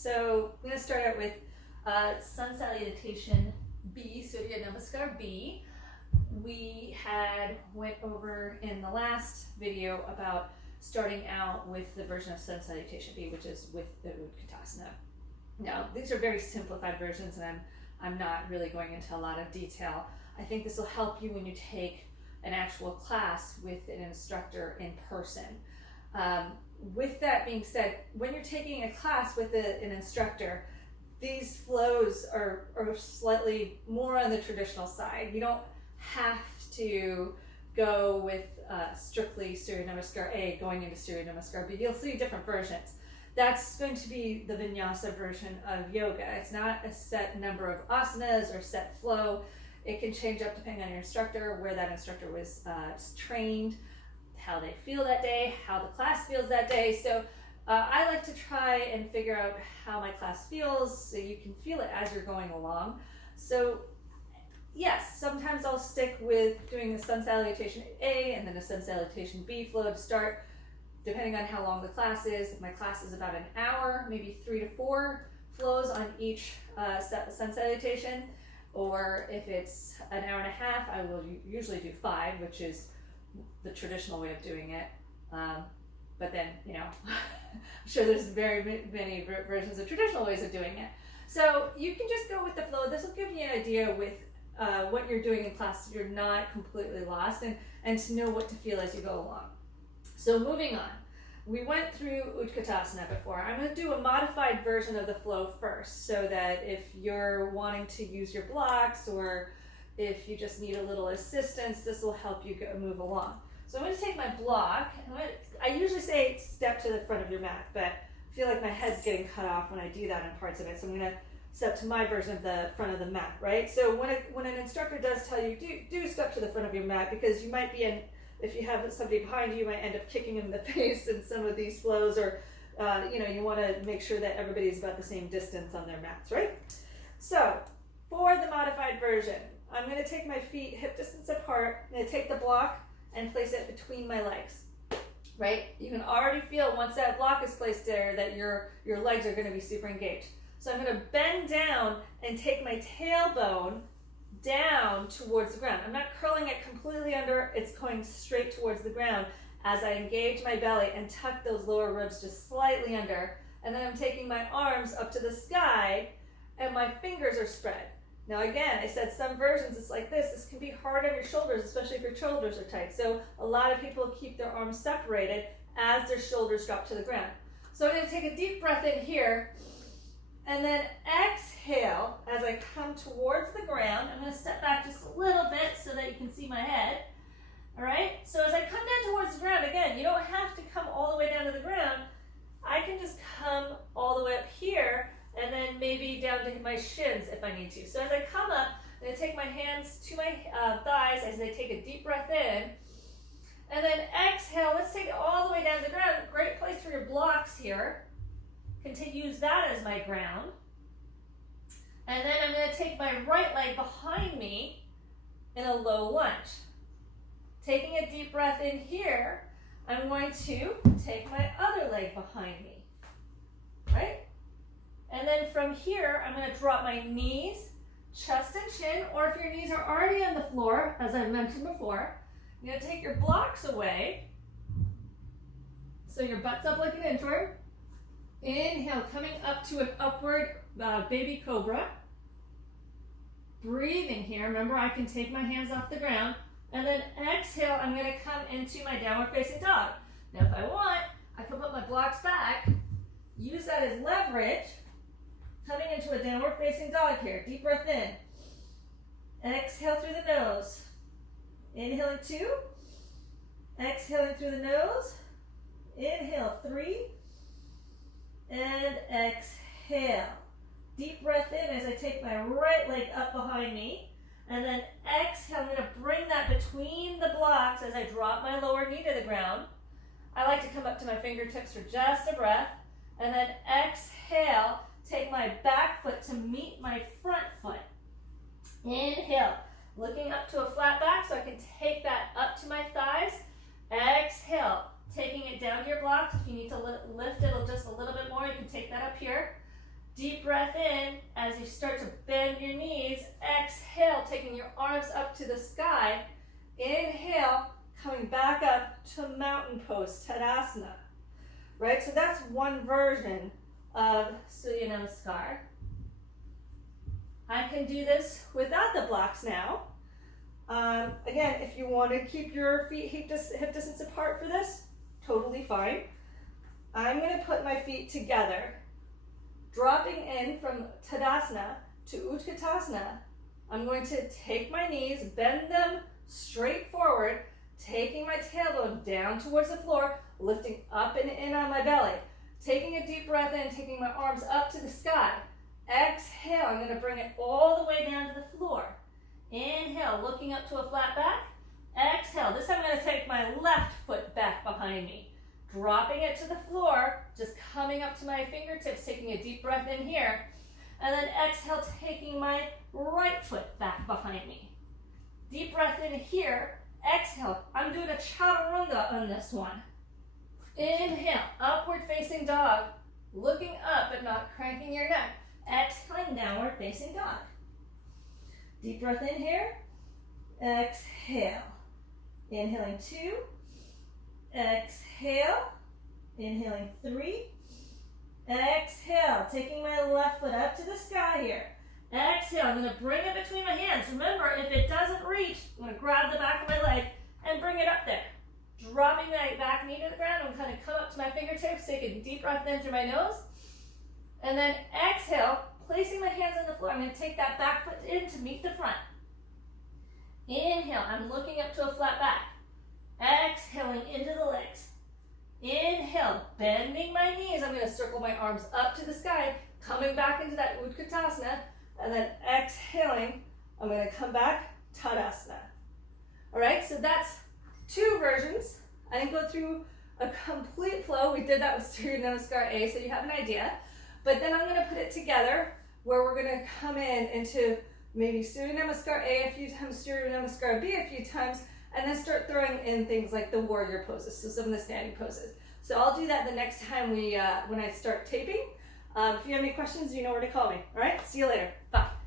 So I'm going to start out with Sun Salutation B, Surya Namaskar B. We went over in the last video about starting out with the version of Sun Salutation B, which is with the Utkatasana. Now, these are very simplified versions, and I'm not really going into a lot of detail. I think this will help you when you take an actual class with an instructor in person. With that being said, when you're taking a class with an instructor, these flows are slightly more on the traditional side. You don't have to go with strictly Surya Namaskar A going into Surya Namaskar B. You'll see different versions. That's going to be the vinyasa version of yoga. It's not a set number of asanas or set flow. It can change up depending on your instructor, where that instructor was trained, how they feel that day, how the class feels that day. So I like to try and figure out how my class feels so you can feel it as you're going along. So yes, sometimes I'll stick with doing the Sun Salutation A and then a Sun Salutation B flow to start, depending on how long the class is. If my class is about an hour, maybe 3 to 4 flows on each Sun Salutation. Or if it's an hour and a half, I will usually do 5, which is the traditional way of doing it. But then, I'm sure there's very many versions of traditional ways of doing it. So you can just go with the flow. This will give you an idea with what you're doing in class so you're not completely lost, and to know what to feel as you go along. So moving on. We went through Utkatasana before. I'm going to do a modified version of the flow first, so that if you're wanting to use your blocks or if you just need a little assistance, this will help you move along. So I'm going to take my block. I usually say step to the front of your mat, but I feel like my head's getting cut off when I do that in parts of it. So I'm going to step to my version of the front of the mat, right? So when an instructor does tell you, do step to the front of your mat, because you might be if you have somebody behind you, you might end up kicking them in the face in some of these flows, or you want to make sure that everybody's about the same distance on their mats, right? So for the modified version, I'm going to take my feet hip distance apart. I'm going to take the block and place it between my legs, right? You can already feel once that block is placed there that your legs are going to be super engaged. So I'm going to bend down and take my tailbone down towards the ground. I'm not curling it completely under, it's going straight towards the ground as I engage my belly and tuck those lower ribs just slightly under. And then I'm taking my arms up to the sky and my fingers are spread. Now again, I said some versions it's like this. This can be hard on your shoulders, especially if your shoulders are tight. So a lot of people keep their arms separated as their shoulders drop to the ground. So I'm going to take a deep breath in here, and then exhale as I come towards the ground. I'm going to step back just a little bit so that you can see my head. All right? So as I come down towards the ground, again, you don't have to come all the way down to the ground. I can just come all the way up here and then maybe down to my shins if I need to. So as I come up, I'm going to take my hands to my thighs as I take a deep breath in. And then exhale. Let's take it all the way down to the ground. Great place for your blocks here. Continue to use that as my ground. And then I'm going to take my right leg behind me in a low lunge. Taking a deep breath in here, I'm going to take my other leg behind me, right? And then from here, I'm going to drop my knees, chest and chin, or if your knees are already on the floor, as I mentioned before, you're going to take your blocks away. So your butt's up like an inchworm. Inhale, coming up to an upward baby cobra. Breathing here. Remember, I can take my hands off the ground. And then exhale, I'm going to come into my downward facing dog. Now, if I want, I can put my blocks back, use that as leverage, coming into a downward facing dog here. Deep breath in. Exhale through the nose. Inhaling 2. Exhaling through the nose. Inhale 3. And exhale. Deep breath in as I take my right leg up behind me. And then exhale, I'm going to bring that between the blocks as I drop my lower knee to the ground. I like to come up to my fingertips for just a breath. And then exhale, take my back foot to meet my front foot. Inhale, looking up to a flat back so I can take that up to my thighs. Exhale, taking it down to your blocks. If you need to lift it just a little bit more, you can take that up here. Deep breath in as you start to bend your knees. Exhale, taking your arms up to the sky. Inhale, coming back up to mountain pose, Tadasana. Right, so that's one version of Surya Namaskar. I can do this without the blocks now. Again, if you want to keep your feet hip distance apart for this, totally fine. I'm going to put my feet together, dropping in from Tadasana to Utkatasana. I'm going to take my knees, bend them straight forward, taking my tailbone down towards the floor, lifting up and in on my belly. Taking a deep breath in, taking my arms up to the sky. Exhale, I'm going to bring it all the way down to the floor. Inhale, looking up to a flat back. Exhale, this time I'm going to take my left foot back behind me. Dropping it to the floor, just coming up to my fingertips, taking a deep breath in here. And then exhale, taking my right foot back behind me. Deep breath in here. Exhale, I'm doing a chaturanga on this one. Inhale, upward facing dog. Looking up but not cranking your neck. Exhale, downward facing dog. Deep breath in here. Exhale. Inhaling 2. Exhale. Inhaling 3. Exhale. Taking my left foot up to the sky here. Exhale. I'm going to bring it between my hands. Remember, if it doesn't reach, I'm going to grab the back of my leg and bring it up there. Dropping my back knee to the ground. I'm going to come up to my fingertips. Take a deep breath in through my nose. And then exhale. Placing my hands on the floor, I'm going to take that back foot in to meet the front. Inhale, I'm looking up to a flat back. Exhaling into the legs. Inhale, bending my knees. I'm going to circle my arms up to the sky, coming back into that Utkatasana. And then exhaling, I'm going to come back, Tadasana. All right, so that's 2 versions. I didn't go through a complete flow. We did that with Surya Namaskar A, so you have an idea. But then I'm going to put it together where we're going to come into maybe Surya Namaskar A a few times, Surya Namaskar B a few times, and then start throwing in things like the warrior poses, so some of the standing poses. So I'll do that the next time when I start taping. If you have any questions, you know where to call me. All right, see you later. Bye.